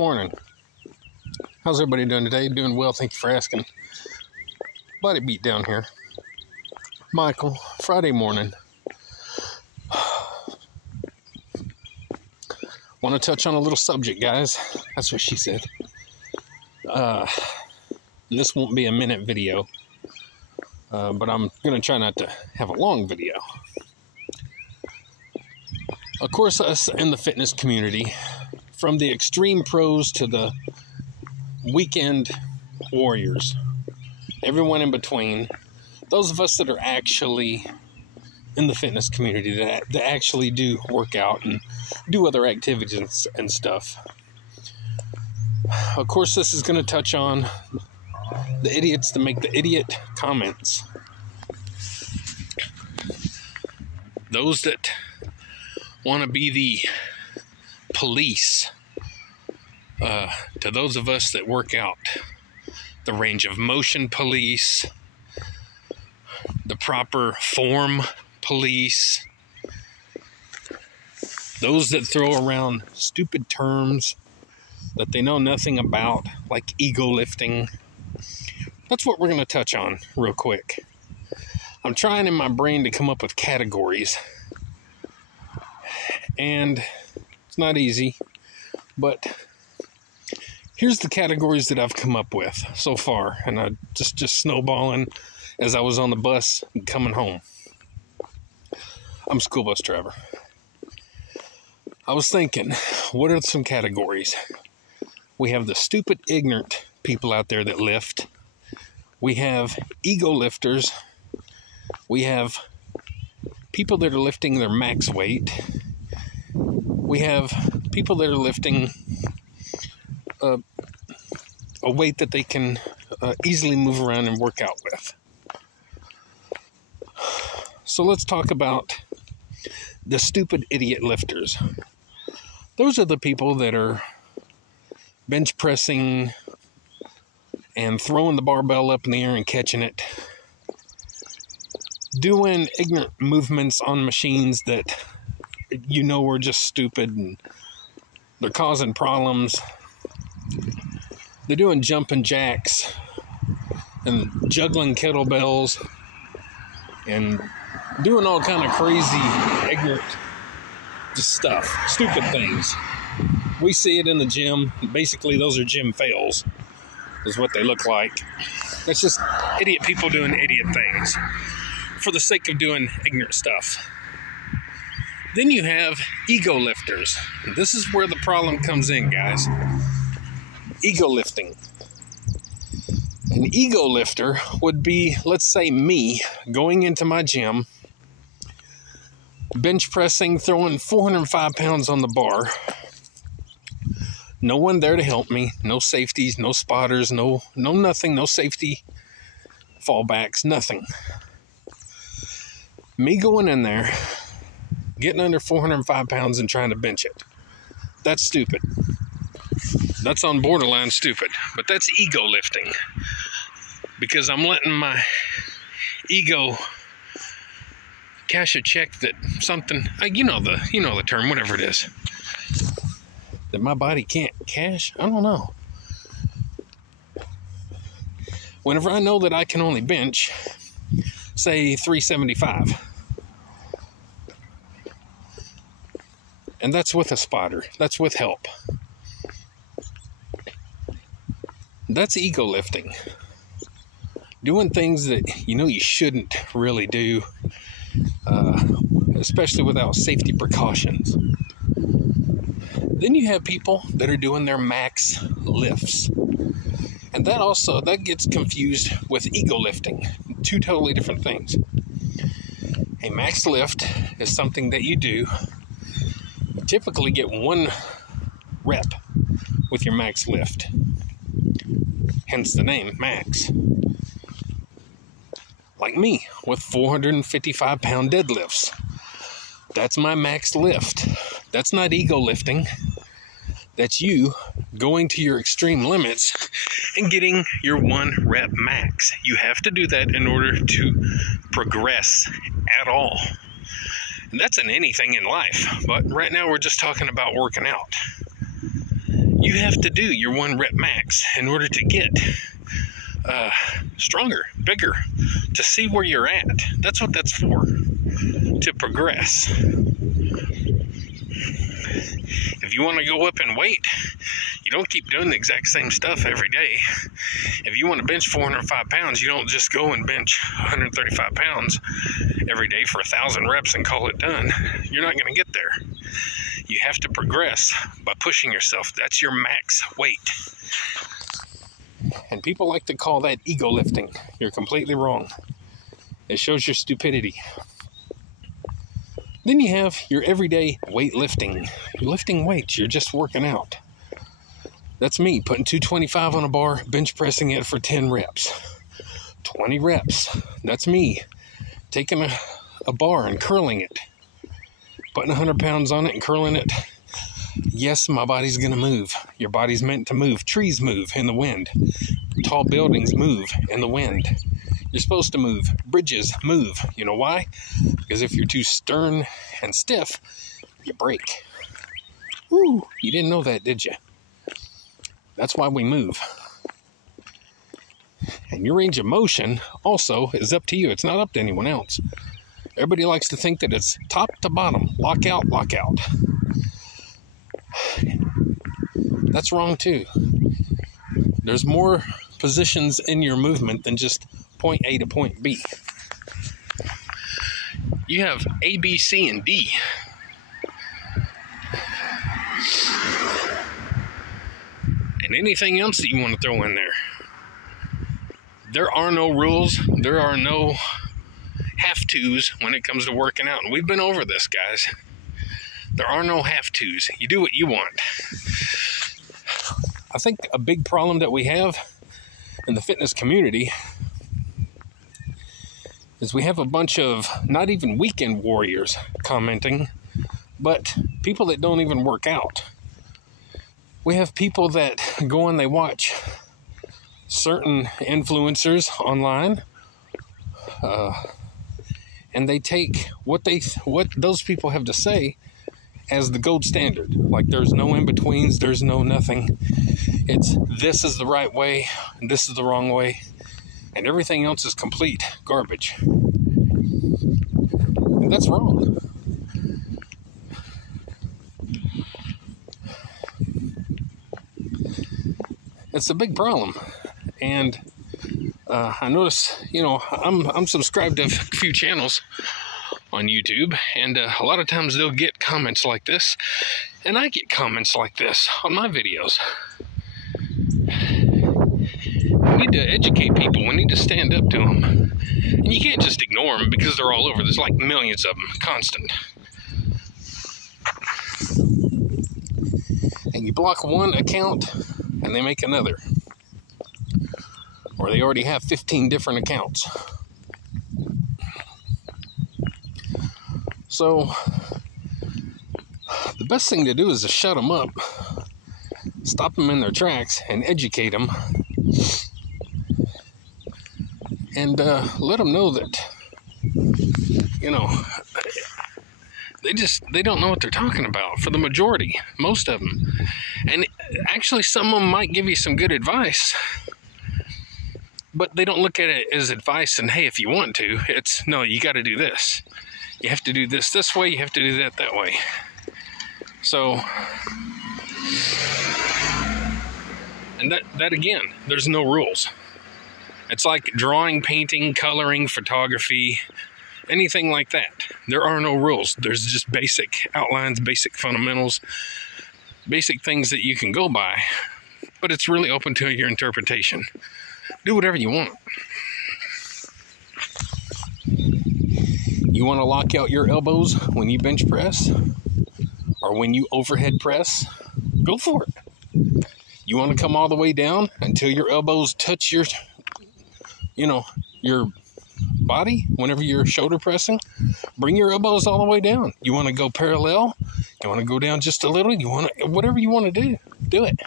Morning. How's everybody doing today? Doing well, thank you for asking. Body beat down here. Michael, Friday morning. Want to touch on a little subject, guys. That's what she said. This won't be a minute video, but I'm going to try not to have a long video. Of course, us in the fitness community, from the extreme pros to the weekend warriors, everyone in between, those of us that are actually in the fitness community, that actually do work out and do other activities and stuff. Of course, this is going to touch on the idiots that make the idiot comments. Those that want to be the police to those of us that work out. The range of motion police, the proper form police, those that throw around stupid terms that they know nothing about, like ego lifting. That's what we're going to touch on real quick. I'm trying in my brain to come up with categories, and it's not easy, but here's the categories that I've come up with so far, and I just snowballing as I was on the bus coming home. I'm a school bus driver. I was thinking, what are some categories? We have the stupid, ignorant people out there that lift. We have ego lifters. We have people that are lifting their max weight. We have people that are lifting a weight that they can easily move around and work out with. So let's talk about the stupid idiot lifters. Those are the people that are bench pressing and throwing the barbell up in the air and catching it, doing ignorant movements on machines that you know are just stupid and they're causing problems. They're doing jumping jacks and juggling kettlebells and doing all kind of crazy, ignorant stuff, stupid things. We see it in the gym. Basically, those are gym fails, is what they look like. That's just idiot people doing idiot things for the sake of doing ignorant stuff. Then you have ego lifters. And this is where the problem comes in, guys. Ego lifting. An ego lifter would be, let's say, me going into my gym, bench pressing, throwing 405 pounds on the bar. No one there to help me. No safeties, no spotters, no nothing, no safety fallbacks, nothing. Me going in there, getting under 405 pounds and trying to bench it. That's stupid. That's on borderline stupid, but that's ego lifting. Because I'm letting my ego cash a check that something, you know the term, whatever it is, that my body can't cash. I don't know. Whenever I know that I can only bench, say 375, and that's with a spotter, that's with help. That's ego lifting. Doing things that you know you shouldn't really do, especially without safety precautions. Then you have people that are doing their max lifts. And that gets confused with ego lifting. Two totally different things. A max lift is something that you do. You typically get one rep with your max lift. Hence the name, max. Like me, with 455-pound deadlifts. That's my max lift. That's not ego lifting. That's you going to your extreme limits and getting your one rep max. You have to do that in order to progress at all. And that's in anything in life. But right now we're just talking about working out. You have to do your 1 rep max in order to get stronger, bigger, to see where you're at. That's what that's for, to progress. If you want to go up in weight, you don't keep doing the exact same stuff every day. If you want to bench 405 pounds, you don't just go and bench 135 pounds every day for 1,000 reps and call it done. You're not going to get there. You have to progress by pushing yourself. That's your max weight. And people like to call that ego lifting. You're completely wrong. It shows your stupidity. Then you have your everyday weightlifting. You're lifting weights. You're just working out. That's me putting 225 on a bar, bench pressing it for 10 reps. 20 reps. That's me taking a bar and curling it. Putting 100 pounds on it and curling it. Yes, my body's going to move. Your body's meant to move. Trees move in the wind. Tall buildings move in the wind. You're supposed to move. Bridges move. You know why? Because if you're too stern and stiff, you break. Ooh, you didn't know that, did you? That's why we move. And your range of motion also is up to you. It's not up to anyone else. Everybody likes to think that it's top to bottom. Lock out, lock out. That's wrong too. There's more positions in your movement than just point A to point B. You have A, B, C, and D. And anything else that you want to throw in there. There are no rules. There are no have-tos when it comes to working out. And we've been over this, guys. There are no have-tos. You do what you want. I think a big problem that we have in the fitness community is we have a bunch of not even weekend warriors commenting, but people that don't even work out. We have people that go and they watch certain influencers online, and they take what those people have to say as the gold standard. Like there's no in-betweens, there's no nothing. It's this is the right way, and this is the wrong way, and everything else is complete garbage. And that's wrong. It's a big problem. And I notice, I'm subscribed to a few channels on YouTube, and a lot of times they'll get comments like this, and I get comments like this on my videos. We need to educate people. We need to stand up to them. And you can't just ignore them because they're all over. There's like millions of them, constant. And you block one account, and they make another. Or they already have 15 different accounts. So, the best thing to do is to shut them up, stop them in their tracks, and educate them. And let them know that, they don't know what they're talking about, for the majority, most of them. And actually, some of them might give you some good advice, but they don't look at it as advice and, hey, if you want to, it's, no, you got to do this. You have to do this way, you have to do that way. So, and that again, there's no rules. It's like drawing, painting, coloring, photography, anything like that. There are no rules. There's just basic outlines, basic fundamentals, basic things that you can go by, but it's really open to your interpretation. Do whatever you want. You want to lock out your elbows when you bench press or when you overhead press? Go for it. You want to come all the way down until your elbows touch your body whenever you're shoulder pressing? Bring your elbows all the way down. You want to go parallel? You want to go down just a little? Whatever you want to do it.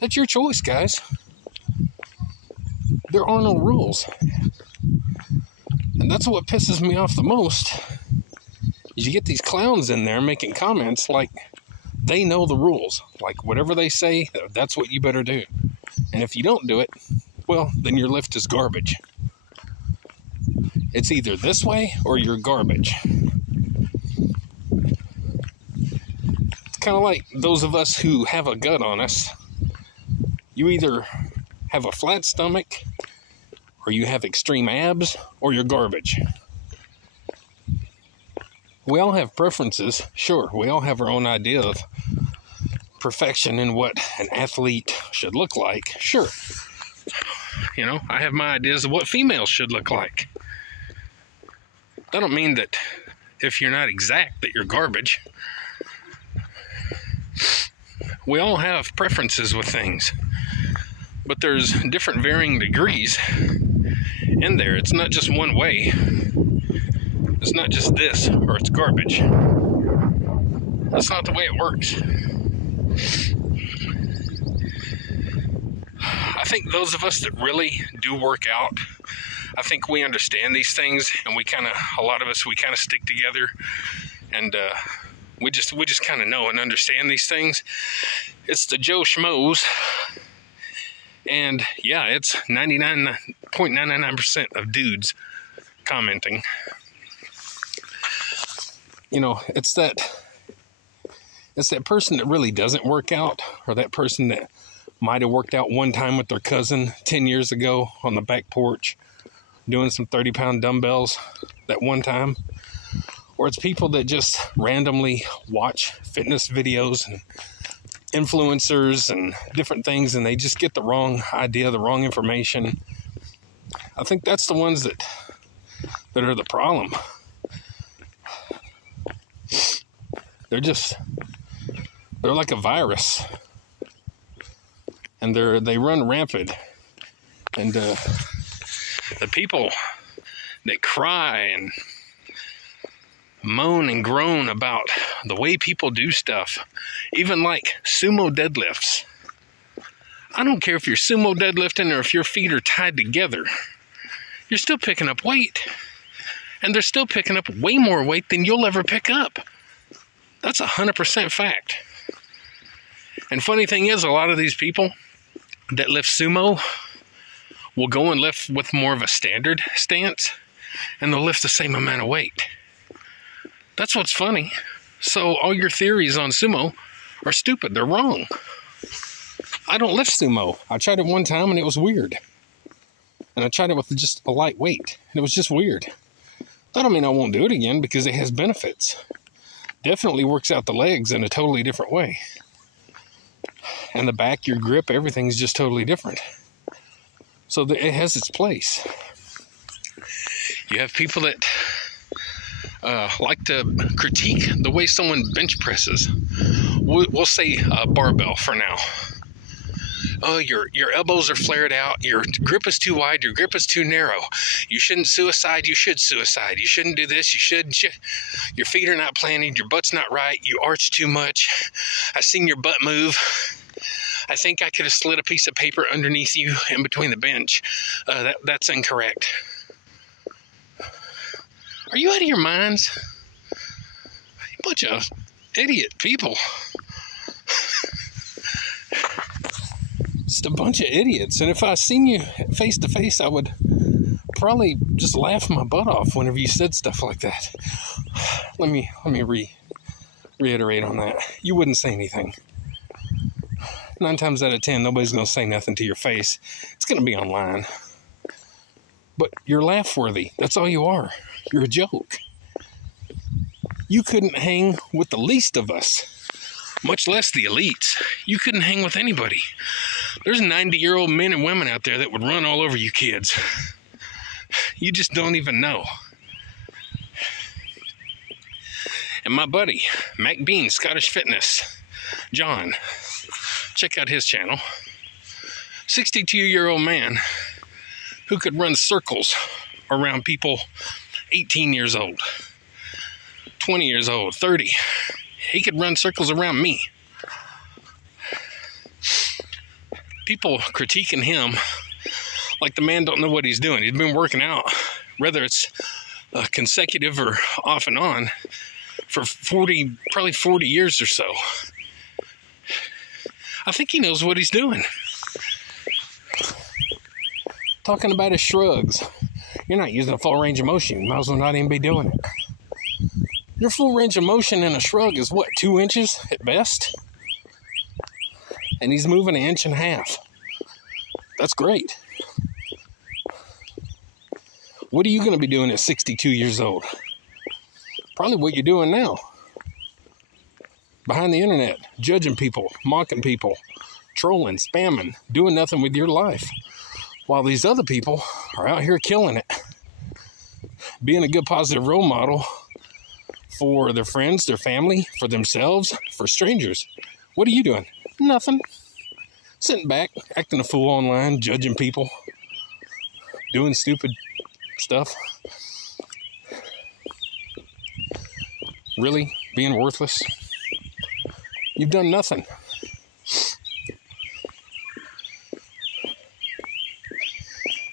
That's your choice, guys. There are no rules. And that's what pisses me off the most, is you get these clowns in there making comments like they know the rules. Like, whatever they say, that's what you better do. And if you don't do it, well, then your lift is garbage. It's either this way or you're garbage. It's kind of like those of us who have a gut on us. You either have a flat stomach, or you have extreme abs, or you're garbage. We all have preferences, sure. We all have our own idea of perfection and what an athlete should look like, sure. You know, I have my ideas of what females should look like. That don't mean that if you're not exact that you're garbage. We all have preferences with things, but there's different varying degrees in there. It's not just one way. It's not just this or it's garbage. That's not the way it works. I think those of us that really do work out, I think we understand these things, and a lot of us stick together, and we just kind of know and understand these things. It's the Joe Schmoes, and yeah, it's 99.99% of dudes commenting. You know, it's that person that really doesn't work out, or that person that might have worked out one time with their cousin 10 years ago on the back porch doing some 30-pound dumbbells that one time. Or it's people that just randomly watch fitness videos and influencers and different things, and they just get the wrong idea, the wrong information. I think that's the ones that are the problem. They're like a virus, and they run rampant. And the people that cry and moan and groan about the way people do stuff, even like sumo deadlifts. I don't care if you're sumo deadlifting or if your feet are tied together. You're still picking up weight. And they're still picking up way more weight than you'll ever pick up. That's 100% fact. And funny thing is, a lot of these people that lift sumo will go and lift with more of a standard stance, and they'll lift the same amount of weight. That's what's funny. So all your theories on sumo are stupid. They're wrong. I don't lift sumo. I tried it one time and it was weird. And I tried it with just a light weight, and it was just weird. That don't mean I won't do it again, because it has benefits. Definitely works out the legs in a totally different way. And the back, your grip, everything's just totally different. So it has its place. You have people that like to critique the way someone bench presses. We'll say barbell for now. Oh, your elbows are flared out. Your grip is too wide. Your grip is too narrow. You shouldn't suicide. You should suicide. You shouldn't do this. You should. Your feet are not planted. Your butt's not right. You arch too much. I seen your butt move. I think I could have slid a piece of paper underneath you in between the bench. That's incorrect. Are you out of your minds? A bunch of idiot people. Just a bunch of idiots. And if I seen you face to face, I would probably just laugh my butt off whenever you said stuff like that. Let me reiterate on that. You wouldn't say anything. 9 times out of 10, nobody's going to say nothing to your face. It's going to be online. But you're laugh-worthy. That's all you are. You're a joke. You couldn't hang with the least of us, much less the elites. You couldn't hang with anybody. There's 90-year-old men and women out there that would run all over you kids. You just don't even know. And my buddy, Mac Bean, Scottish Fitness, John, check out his channel. 62-year-old man who could run circles around people 18 years old, 20 years old, 30. He could run circles around me. People critiquing him like the man don't know what he's doing. He's been working out, whether it's consecutive or off and on, for probably 40 years or so. I think he knows what he's doing. Talking about his shrugs. You're not using a full range of motion. You might as well not even be doing it. Your full range of motion in a shrug is what, 2 inches at best? And he's moving 1.5 inches. That's great. What are you going to be doing at 62 years old? Probably what you're doing now. Behind the internet, judging people, mocking people, trolling, spamming, doing nothing with your life. While these other people are out here killing it. Being a good positive role model for their friends, their family, for themselves, for strangers. What are you doing? Nothing. Sitting back, acting a fool online, judging people, doing stupid stuff. Really? Being worthless? You've done nothing.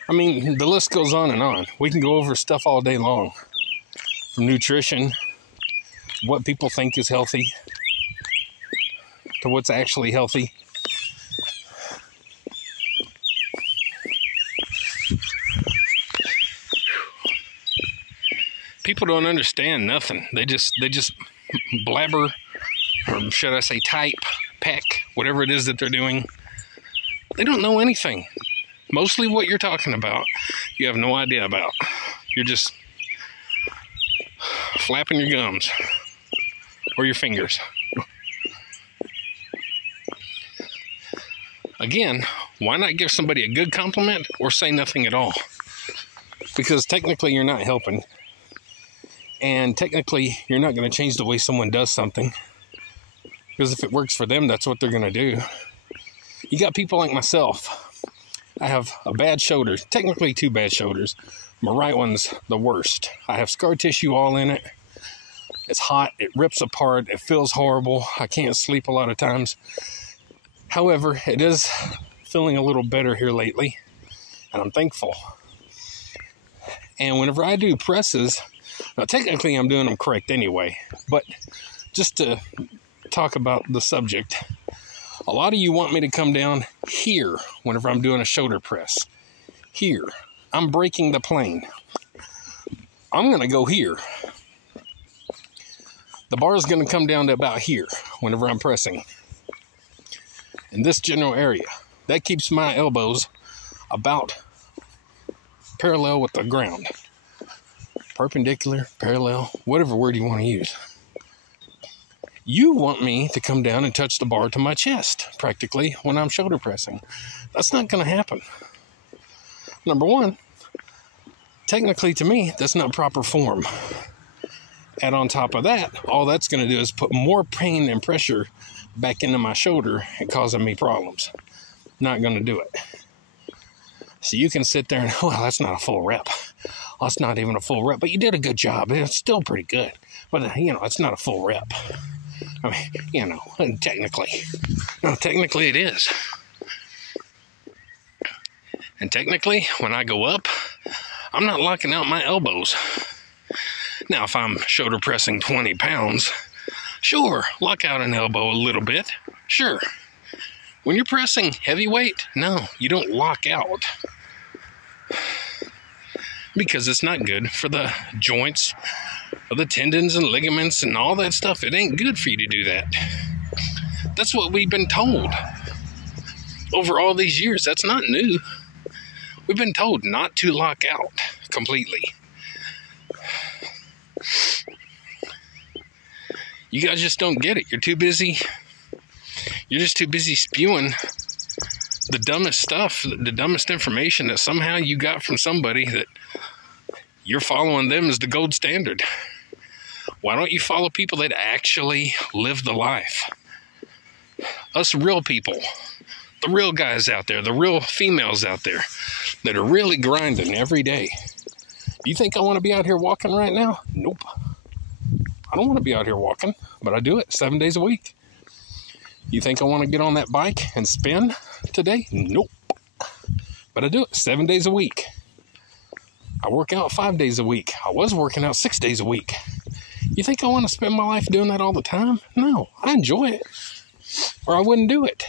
I mean, the list goes on and on. We can go over stuff all day long. From nutrition, what people think is healthy, to what's actually healthy. People don't understand nothing. They just blabber, or should I say type, peck, whatever it is that they're doing. They don't know anything. Mostly what you're talking about, you have no idea about. You're just flapping your gums or your fingers. Again, why not give somebody a good compliment or say nothing at all? Because technically you're not helping. And technically you're not going to change the way someone does something. Because if it works for them, that's what they're going to do. You got people like myself. I have a bad shoulder, technically 2 bad shoulders. My right one's the worst. I have scar tissue all in it. It's hot, it rips apart, it feels horrible. I can't sleep a lot of times. However, it is feeling a little better here lately, and I'm thankful. And whenever I do presses, now technically I'm doing them correct anyway, but just to talk about the subject, a lot of you want me to come down here whenever I'm doing a shoulder press. Here. I'm breaking the plane. I'm going to go here. The bar is going to come down to about here whenever I'm pressing. In this general area. That keeps my elbows about parallel with the ground. Perpendicular, parallel, whatever word you want to use. You want me to come down and touch the bar to my chest, practically, when I'm shoulder pressing. That's not going to happen. Number one, technically to me, that's not proper form. And on top of that, all that's going to do is put more pain and pressure back into my shoulder and causing me problems. Not going to do it. So you can sit there and, well, that's not a full rep. Well, that's not even a full rep, but you did a good job. It's still pretty good. But, it's not a full rep. I mean, technically. No, technically it is. And technically, when I go up, I'm not locking out my elbows. Now, if I'm shoulder pressing 20 pounds, sure, lock out an elbow a little bit. Sure. When you're pressing heavyweight, no, you don't lock out. Because it's not good for the joints, or the tendons and ligaments and all that stuff. It ain't good for you to do that. That's what we've been told over all these years. That's not new. We've been told not to lock out completely. You guys just don't get it. You're too busy. You're just too busy spewing the dumbest stuff, the dumbest information that somehow you got from somebody that you're following them as the gold standard. Why don't you follow people that actually live the life? Us real people, the real guys out there, the real females out there that are really grinding every day. You think I want to be out here walking right now? Nope. I don't want to be out here walking, but I do it 7 days a week. You think I want to get on that bike and spin today? Nope. But I do it 7 days a week. I work out 5 days a week. I was working out 6 days a week. You think I want to spend my life doing that all the time? No, I enjoy it. Or I wouldn't do it.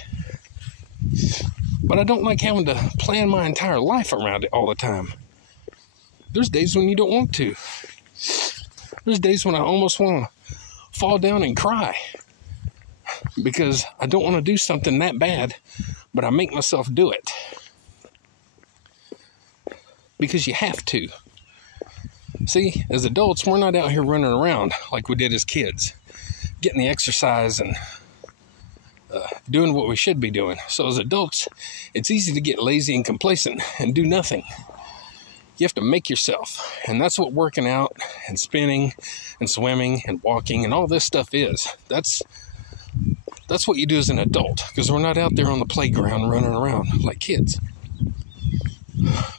But I don't like having to plan my entire life around it all the time. There's days when you don't want to. There's days when I almost want to fall down and cry because I don't want to do something that bad, but I make myself do it. Because you have to. See, as adults, we're not out here running around like we did as kids, getting the exercise and doing what we should be doing. So as adults, it's easy to get lazy and complacent and do nothing. You have to make yourself. And that's what working out and spinning and swimming and walking and all this stuff is. That's what you do as an adult, because we're not out there on the playground running around like kids,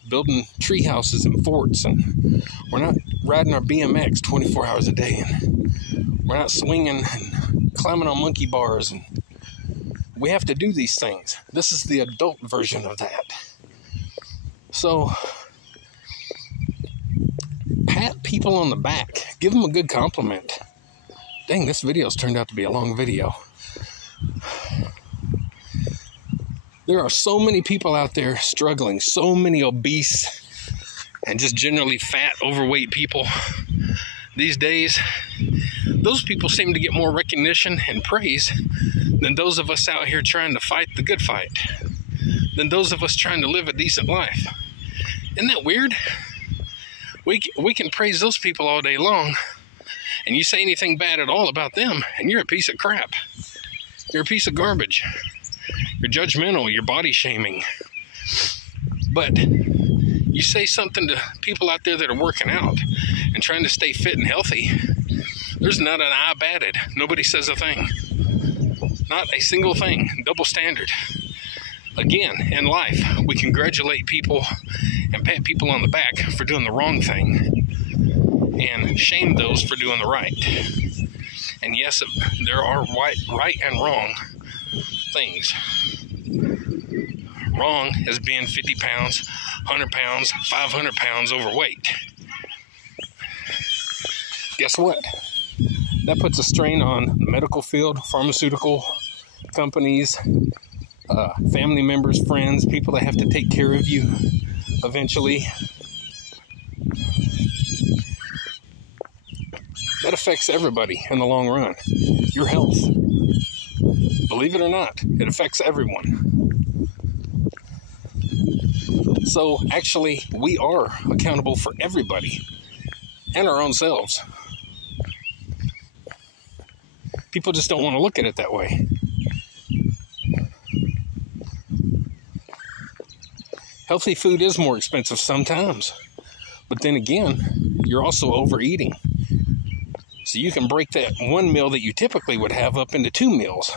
building tree houses and forts, and we're not riding our BMX 24 hours a day, and we're not swinging and climbing on monkey bars, and we have to do these things. This is the adult version of that. So pat people on the back, give them a good compliment. Dang, this video's turned out to be a long video. There are so many people out there struggling, so many obese and just generally fat, overweight people these days. Those people seem to get more recognition and praise than those of us out here trying to fight the good fight, than those of us trying to live a decent life. Isn't that weird? We can praise those people all day long, and you say anything bad at all about them, and you're a piece of crap. You're a piece of garbage. You're judgmental, you're body shaming. But you say something to people out there that are working out and trying to stay fit and healthy, there's not an eye batted. Nobody says a thing. Not a single thing. Double standard. Again, in life, we congratulate people and pat people on the back for doing the wrong thing and shame those for doing the right. And yes, there are right and wrong things. Wrong as being 50 pounds, 100 pounds, 500 pounds overweight. Guess what? That puts a strain on the medical field, pharmaceutical companies, family members, friends, people that have to take care of you eventually. That affects everybody in the long run. Your health. Believe it or not, it affects everyone. So actually, we are accountable for everybody and our own selves. People just don't want to look at it that way. Healthy food is more expensive sometimes, but then again, you're also overeating. So you can break that one meal that you typically would have up into 2 meals.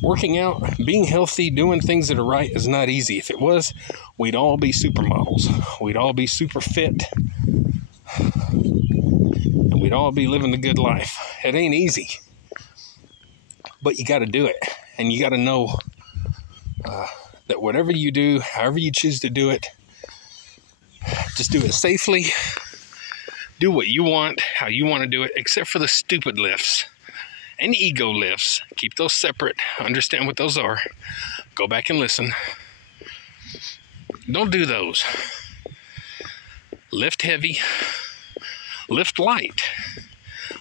Working out, being healthy, doing things that are right is not easy. If it was, we'd all be supermodels. We'd all be super fit. And we'd all be living the good life. It ain't easy. But you got to do it. And you got to know that whatever you do, however you choose to do it, just do it safely. Do what you want, how you want to do it, except for the stupid lifts and ego lifts. Keep those separate. Understand what those are. Go back and listen. Don't do those. Lift heavy. Lift light.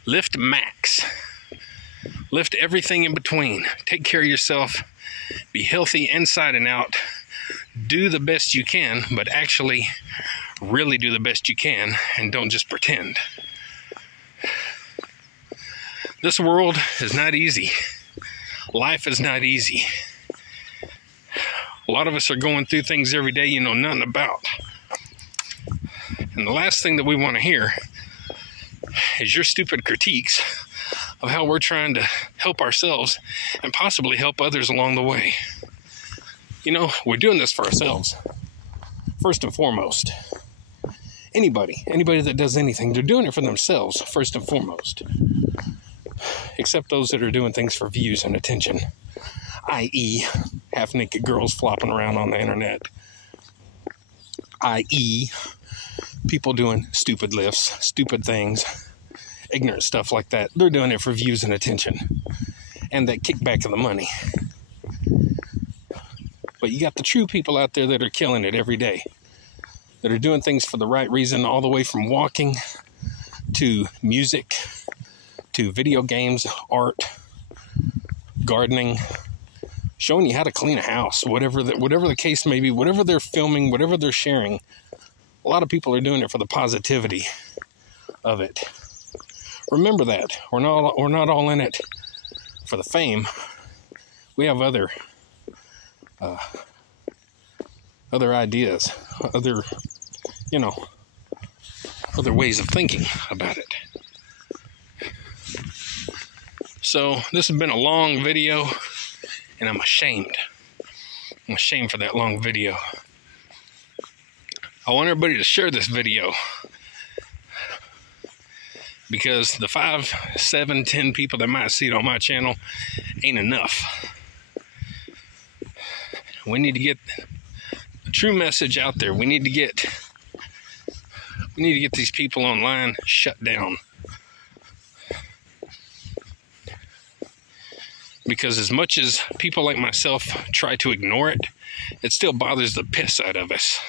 Lift max. Lift everything in between. Take care of yourself. Be healthy inside and out. Do the best you can, but actually really do the best you can, and don't just pretend. This world is not easy. Life is not easy. A lot of us are going through things every day you know nothing about. And the last thing that we want to hear is your stupid critiques of how we're trying to help ourselves and possibly help others along the way. You know, we're doing this for ourselves, first and foremost. Anybody that does anything, they're doing it for themselves, first and foremost. Except those that are doing things for views and attention, i.e. half-naked girls flopping around on the internet, i.e. people doing stupid lifts, stupid things, ignorant stuff like that. They're doing it for views and attention. and that kickback of the money. But you got the true people out there that are killing it every day, that are doing things for the right reason, all the way from walking to music to video games, art, gardening, showing you how to clean a house, whatever the case may be, whatever they're filming, whatever they're sharing. A lot of people are doing it for the positivity of it. Remember that. We're not all in it for the fame. We have other ideas, other ways of thinking about it. So this has been a long video, and I'm ashamed. I'm ashamed for that long video. I want everybody to share this video, because the 5, 7, 10 people that might see it on my channel ain't enough. We need to get a true message out there. We need to get these people online shut down. Because as much as people like myself try to ignore it, it still bothers the piss out of us.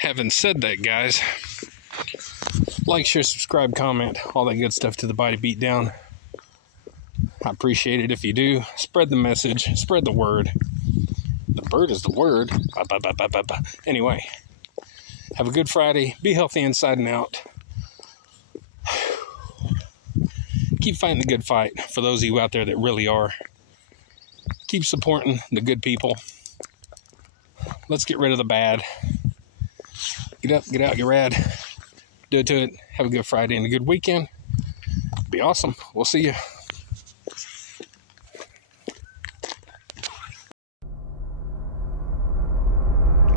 Having said that, guys, like, share, subscribe, comment, all that good stuff to the Body Beat Down. I appreciate it if you do. Spread the message, spread the word. The bird is the word. Anyway, have a good Friday. Be healthy inside and out. Keep fighting the good fight for those of you out there that really are. Keep supporting the good people. Let's get rid of the bad. Get up, get out, get rad. Do it to it. Have a good Friday and a good weekend. Be awesome. We'll see you.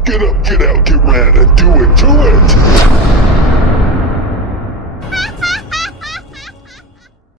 Get up, get out, get rad, and do it to it!